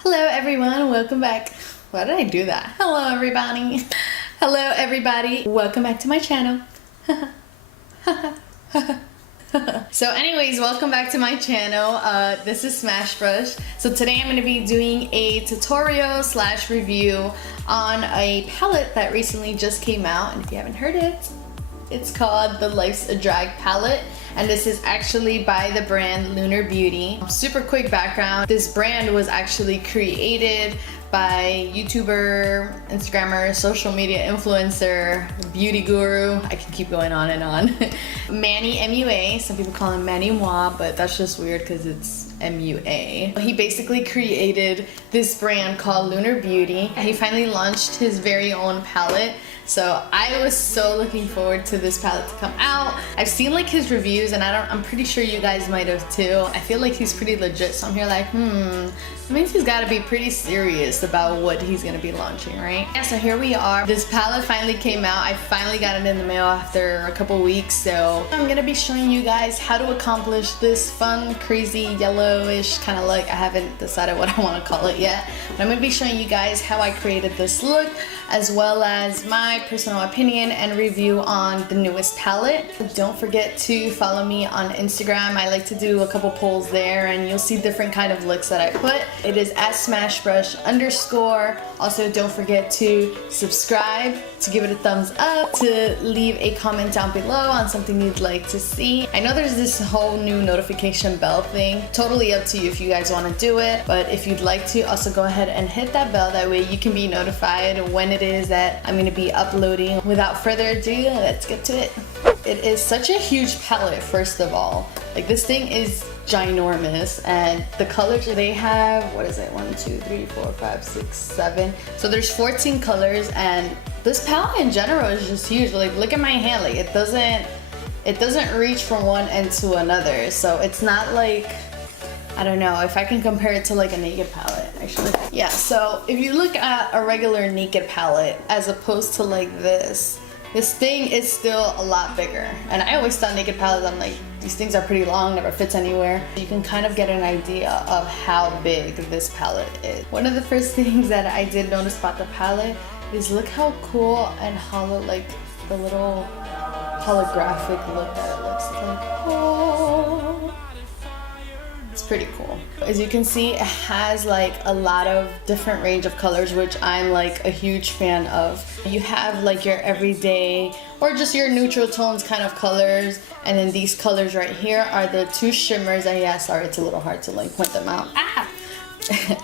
Hello everyone, welcome back. Why did I do that? Hello everybody. Hello everybody, welcome back to my channel. So anyways, welcome back to my channel. This is Smashbrush. So today I'm going to be doing a tutorial / review on a palette that recently just came out, and if you haven't heard it, it's called the Life's a Drag palette, and this is actually by the brand Lunar Beauty. Super quick background, this brand was actually created by YouTuber, Instagrammer, social media influencer, beauty guru, I can keep going on and on, Manny MUA. Some people call him Manny MUA, but that's just weird because it's MUA. He basically created this brand called Lunar Beauty. He finally launched his very own palette. So I was so looking forward to this palette to come out. I've seen like his reviews, and I'm pretty sure you guys might have too. I feel like he's pretty legit, so I'm here like, that means he's gotta be pretty serious about what he's gonna be launching, right? Yeah, so here we are. This palette finally came out. I finally got it in the mail after a couple weeks, so I'm gonna be showing you guys how to accomplish this fun, crazy, yellowish kind of look. I haven't decided what I wanna call it yet, but I'm gonna be showing you guys how I created this look, as well as my personal opinion and review on the newest palette. Don't forget to follow me on Instagram. I like to do a couple polls there, and you'll see different kind of looks that I put. It is at Smashbrush _. Also, don't forget to subscribe, to give it a thumbs up, to leave a comment down below on something you'd like to see. I know there's this whole new notification bell thing. Totally up to you if you guys want to do it, but if you'd like to, also go ahead and hit that bell. That way you can be notified when it is that I'm going to be uploading. Without further ado, let's get to it. It is such a huge palette, first of all. Like, this thing is ginormous, and the colors they have, what is it, 1 2 3 4 5 6 7, so there's 14 colors, and this palette in general is just huge. Like, look at my hand, like it doesn't reach from one end to another, so it's not like, I don't know if I can compare it to like a naked palette, actually. Yeah, so if you look at a regular naked palette as opposed to like this thing is still a lot bigger. And I always thought naked palettes, I'm like, these things are pretty long, never fits anywhere. You can kind of get an idea of how big this palette is. One of the first things that I did notice about the palette is look how cool and hollow, like the little holographic look that it looks like. Oh, it's pretty cool. As you can see, it has like a lot of different range of colors, which I'm like a huge fan of. You have like your everyday or just your neutral tones kind of colors, and then these colors right here are the two shimmers. And yeah, sorry, it's a little hard to like point them out.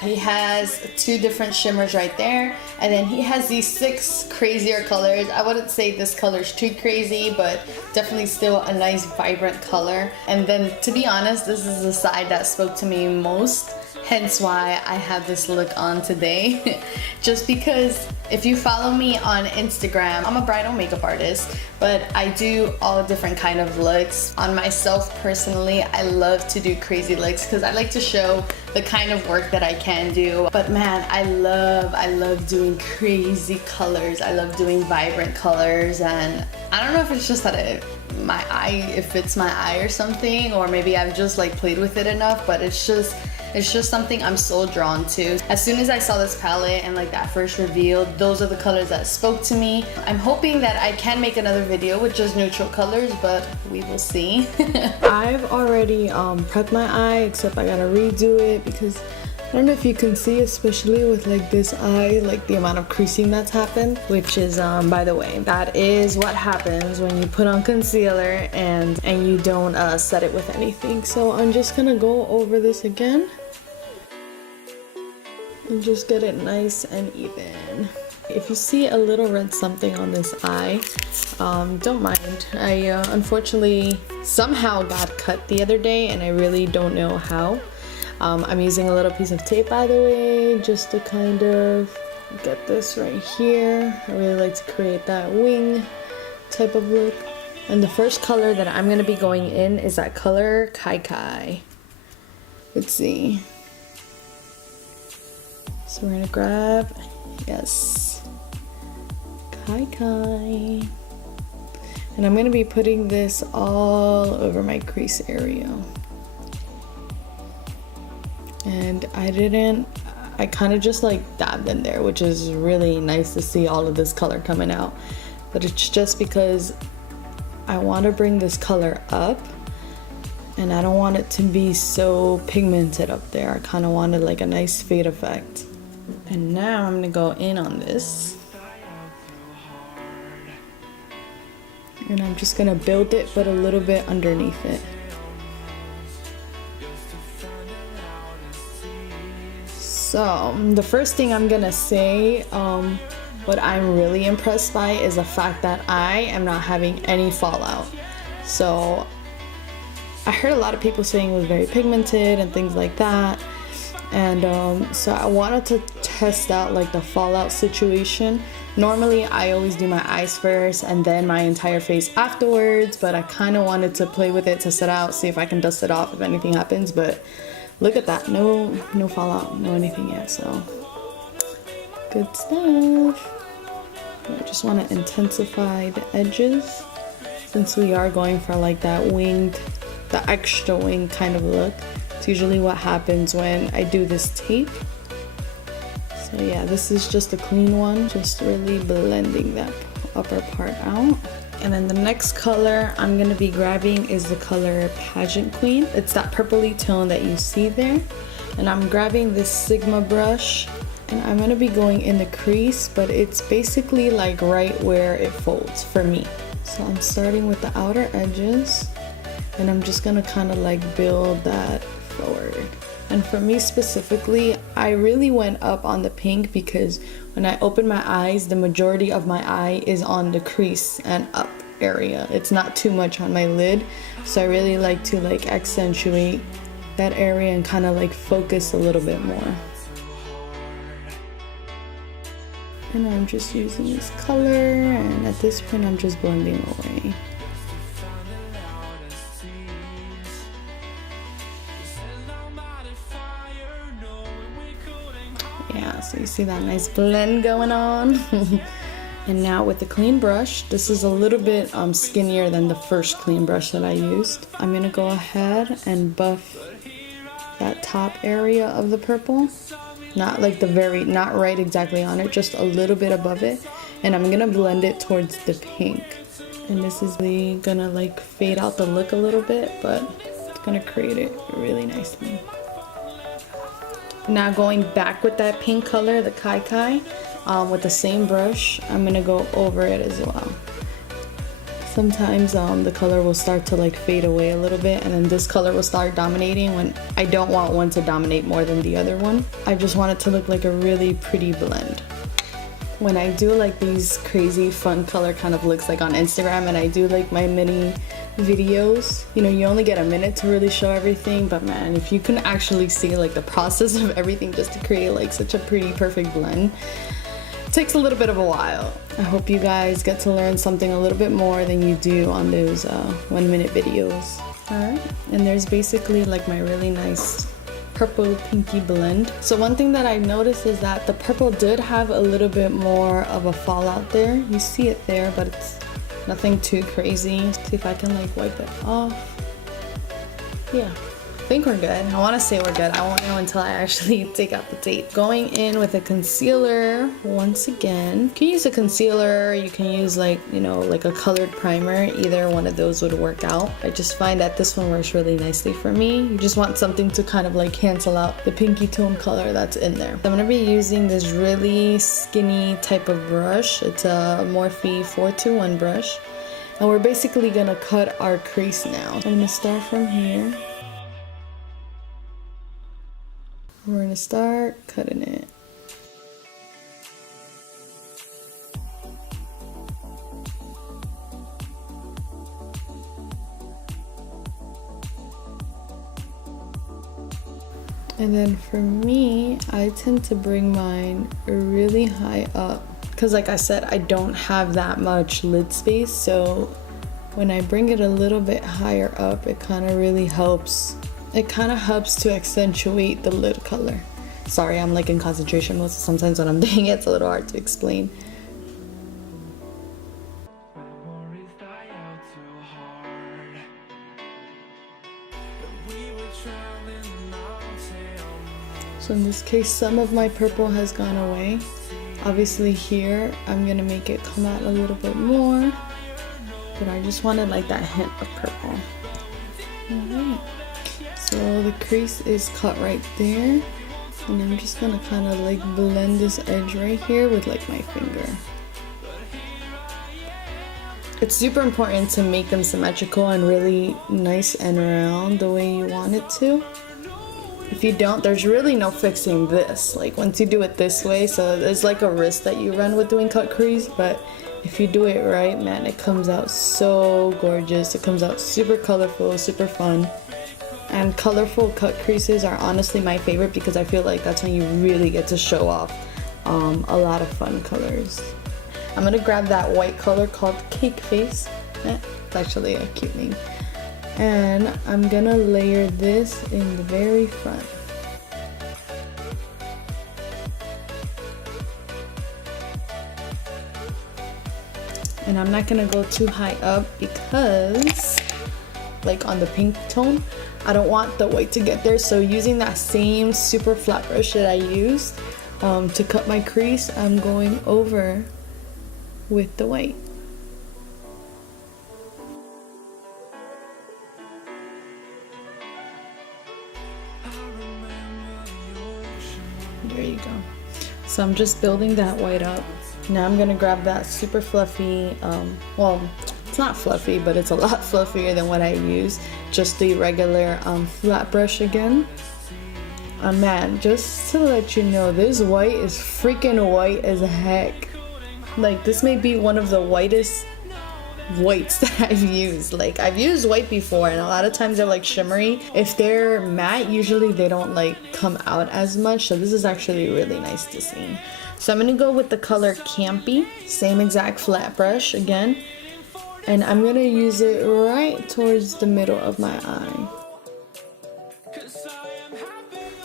He has two different shimmers right there, and then he has these 6 crazier colors. I wouldn't say this color's too crazy, but definitely still a nice vibrant color. And then, to be honest, this is the side that spoke to me most, hence why I have this look on today. Just because if you follow me on Instagram, I'm a bridal makeup artist, but I do all different kind of looks. On myself personally, I love to do crazy looks because I like to show the kind of work that I can do. But man, I love doing crazy colors. I love doing vibrant colors, and I don't know if it's just that it fits my eye or something, or maybe I've just like played with it enough, but it's just something I'm so drawn to. As soon as I saw this palette and like that first reveal, those are the colors that spoke to me. I'm hoping that I can make another video with just neutral colors, but we will see. I've already prepped my eye, except I gotta redo it because I don't know if you can see, especially with like this eye, like the amount of creasing that's happened, which is, by the way, that is what happens when you put on concealer and you don't set it with anything. So I'm just gonna go over this again and just get it nice and even. If you see a little red something on this eye, don't mind. I unfortunately somehow got cut the other day, and I really don't know how. I'm using a little piece of tape, by the way, just to kind of get this right here. I really like to create that wing type of look. And the first color that I'm going to be going in is that color Kai Kai. Let's see. So we're going to grab, yes, Kai Kai. And I'm going to be putting this all over my crease area. And I didn't I kind of just like dabbed in there, which is really nice to see all of this color coming out. But it's just because I want to bring this color up and I don't want it to be so pigmented up there. I kind of wanted like a nice fade effect. And now I'm gonna go in on this. And I'm just gonna build it, but a little bit underneath it. So the first thing I'm gonna say, what I'm really impressed by is the fact that I am not having any fallout. So I heard a lot of people saying it was very pigmented and things like that. And so I wanted to test out like the fallout situation. Normally I always do my eyes first and then my entire face afterwards, but I kind of wanted to play with it, test it out, see if I can dust it off if anything happens. But look at that, no fallout, no anything yet, so good stuff. I just want to intensify the edges since we are going for like that winged, the extra wing kind of look. It's usually what happens when I do this tape. So yeah, this is just a clean one, just really blending that upper part out. And then the next color I'm gonna be grabbing is the color Pageant Queen. It's that purpley tone that you see there. And I'm grabbing this Sigma brush and I'm gonna be going in the crease, but it's basically like right where it folds for me. So I'm starting with the outer edges and I'm just gonna kind of like build that forward. And for me specifically, I really went up on the pink because when I open my eyes, the majority of my eye is on the crease and up area. It's not too much on my lid. So I really like to like accentuate that area and kind of like focus a little bit more. And I'm just using this color, and at this point I'm just blending away. Yeah, so you see that nice blend going on. And now with the clean brush, this is a little bit skinnier than the first clean brush that I used. I'm gonna go ahead and buff that top area of the purple. Not like not right exactly on it, just a little bit above it. And I'm gonna blend it towards the pink. And this is really gonna like fade out the look a little bit, but it's gonna create it really nicely. Now going back with that pink color, the Kai Kai, with the same brush, I'm gonna go over it as well. Sometimes the color will start to like fade away a little bit, and then this color will start dominating when I don't want one to dominate more than the other one. I just want it to look like a really pretty blend. When I do like these crazy fun color kind of looks like on Instagram, and I do like my mini videos, you know, you only get a minute to really show everything, but man, if you can actually see like the process of everything just to create like such a pretty perfect blend, it takes a little bit of a while. I hope you guys get to learn something a little bit more than you do on those 1 minute videos. Alright, and there's basically like my really nice purple pinky blend. So one thing that I noticed is that the purple did have a little bit more of a fallout there. You see it there, but it's nothing too crazy. Let's see if I can like wipe it off. Yeah, I think we're good. I want to say we're good. I won't know until I actually take out the tape. Going in with a concealer once again. You can use a concealer, you can use like, you know, like a colored primer. Either one of those would work out. I just find that this one works really nicely for me. You just want something to kind of like cancel out the pinky tone color that's in there. I'm gonna be using this really skinny type of brush. It's a Morphe 421 brush. And we're basically gonna cut our crease now. I'm gonna start from here. We're gonna start cutting it. And then for me, I tend to bring mine really high up because like I said, I don't have that much lid space. So when I bring it a little bit higher up, it kind of really helps. It kind of helps to accentuate the lid color. Sorry, I'm like in concentration mode, so sometimes when I'm doing it, it's a little hard to explain. So in this case, some of my purple has gone away. Obviously here, I'm gonna make it come out a little bit more, but I just wanted like that hint of purple. Alright, so the crease is cut right there, and I'm just gonna kind of like blend this edge right here with like my finger. It's super important to make them symmetrical and really nice and round the way you want it to. If you don't, there's really no fixing this. Like once you do it this way, so there's like a risk that you run with doing cut crease, but if you do it right, man, it comes out so gorgeous. It comes out super colorful, super fun. And colorful cut creases are honestly my favorite because I feel like that's when you really get to show off a lot of fun colors. I'm gonna grab that white color called Cake Face. It's actually a cute name. And I'm gonna layer this in the very front. And I'm not gonna go too high up because, like on the pink tone, I don't want the white to get there. So using that same super flat brush that I used to cut my crease, I'm going over with the white. There you go. So I'm just building that white up. Now I'm gonna grab that super fluffy, well, it's not fluffy, but it's a lot fluffier than what I use. Just the regular flat brush again. Man, just to let you know, this white is freaking white as heck. Like this may be one of the whitest whites that I've used. Like I've used white before and a lot of times they're like shimmery. If they're matte, usually they don't like come out as much, so this is actually really nice to see. So I'm gonna go with the color Campy, same exact flat brush again, and I'm gonna use it right towards the middle of my eye.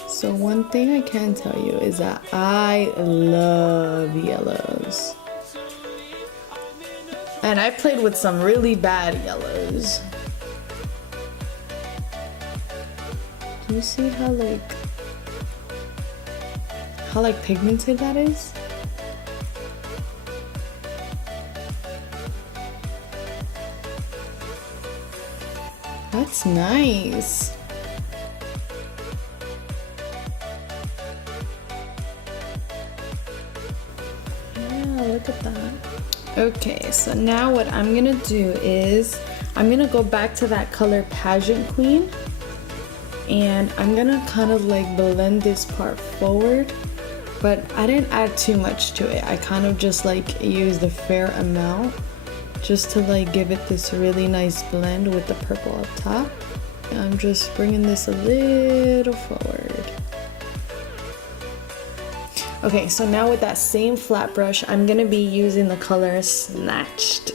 So one thing I can tell you is that I love yellows. And I played with some really bad yellows. Do you see how pigmented that is? That's nice. Yeah, look at that. Okay, so now what I'm gonna do is I'm gonna go back to that color Pageant Queen, and I'm gonna kind of like blend this part forward, but I didn't add too much to it. I kind of just like used a fair amount just to like give it this really nice blend with the purple up top. And I'm just bringing this a little forward. Okay, so now with that same flat brush, I'm gonna be using the color Snatched.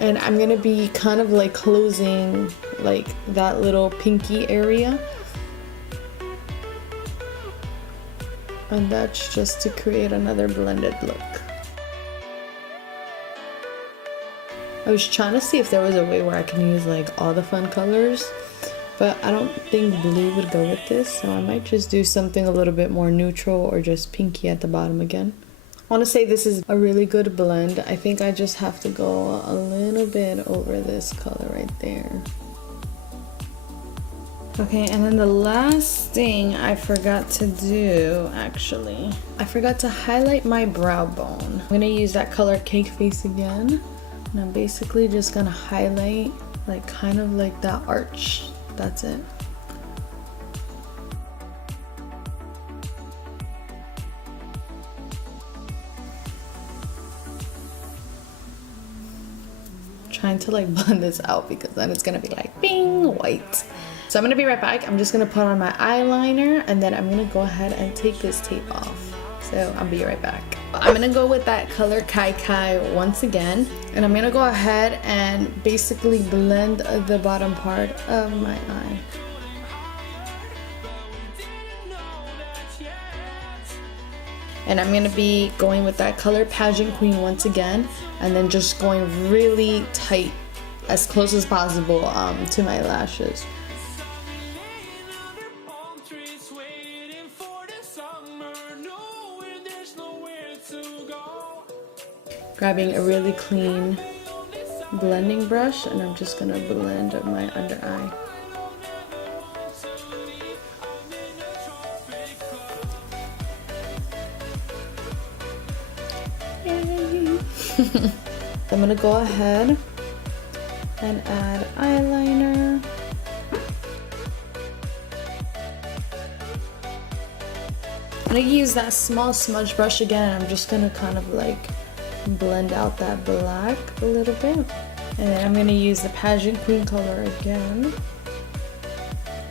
And I'm gonna be kind of like closing like that little pinky area. And that's just to create another blended look. I was trying to see if there was a way where I can use like all the fun colors, but I don't think blue would go with this, so I might just do something a little bit more neutral or just pinky at the bottom again. I want to say this is a really good blend. I think I just have to go a little bit over this color right there. Okay, and then the last thing I forgot to do, actually, I forgot to highlight my brow bone. I'm gonna use that color Cake Face again, and I'm basically just gonna highlight like kind of like that arch. That's it. Trying to like blend this out because then it's gonna be like bing, white. So I'm gonna be right back. I'm just gonna put on my eyeliner and then I'm gonna go ahead and take this tape off. So I'll be right back. I'm gonna go with that color Kai Kai once again, and I'm gonna go ahead and basically blend the bottom part of my eye. And I'm gonna be going with that color Pageant Queen once again, and then just going really tight, as close as possible to my lashes. Grabbing a really clean blending brush, and I'm just gonna blend my under eye. Yay! I'm gonna go ahead and add eyeliner. I'm gonna use that small smudge brush again, and I'm just gonna kind of like blend out that black a little bit. And then I'm gonna use the Pageant Queen color again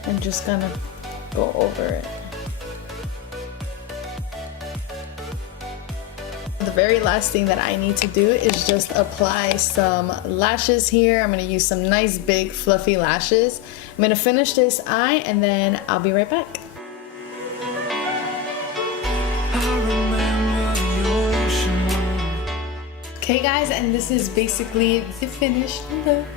and just gonna go over it. The very last thing that I need to do is just apply some lashes here. I'm gonna use some nice big fluffy lashes. I'm gonna finish this eye and then I'll be right back. Okay guys, and this is basically the finished look.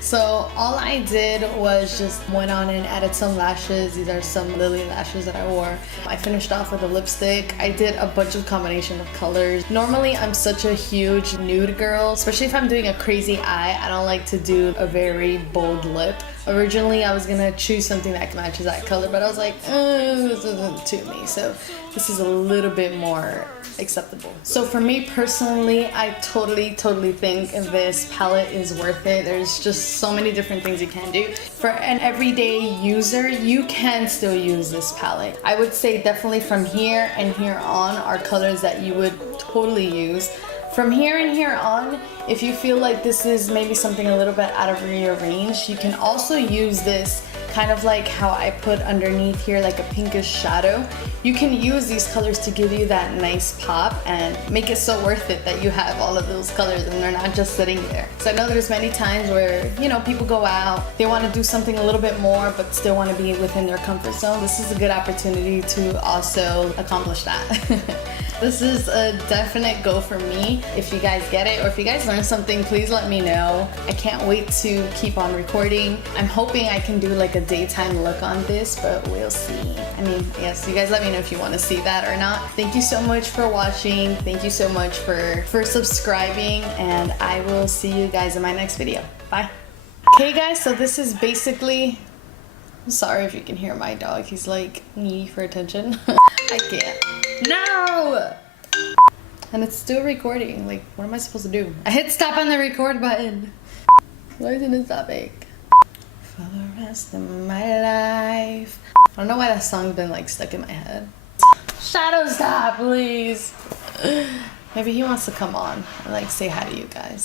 So all I did was just went on and added some lashes. These are some Lily lashes that I wore. I finished off with a lipstick. I did a bunch of combination of colors. Normally I'm such a huge nude girl, especially if I'm doing a crazy eye. I don't like to do a very bold lip. Originally I was gonna choose something that matches that color, but I was like, this isn't to me. So this is a little bit more acceptable. So for me personally, I totally think this palette is worth it. There's just so many different things you can do. For an everyday user, you can still use this palette. I would say definitely from here and here on are colors that you would totally use. From here and here on, if you feel like this is maybe something a little bit out of your range, you can also use this kind of like how I put underneath here like a pinkish shadow. You can use these colors to give you that nice pop and make it so worth it that you have all of those colors and they're not just sitting there. So I know there's many times where, you know, people go out, they want to do something a little bit more but still want to be within their comfort zone. This is a good opportunity to also accomplish that. This is a definite go for me. If you guys get it or if you guys learn something, please let me know. I can't wait to keep on recording. I'm hoping I can do like a daytime look on this, but we'll see. I mean, yes, you guys let me know if you want to see that or not. Thank you so much for watching. Thank you so much for subscribing, and I will see you guys in my next video. Bye. Okay guys, so this is basically, I'm sorry if you can hear my dog. He's like needy for attention. I can't. No! And it's still recording. Like, what am I supposed to do? I hit stop on the record button. Why isn't it stopping? For the rest of my life. I don't know why that song's been like stuck in my head. Shadow stop, please. Maybe he wants to come on and like say hi to you guys.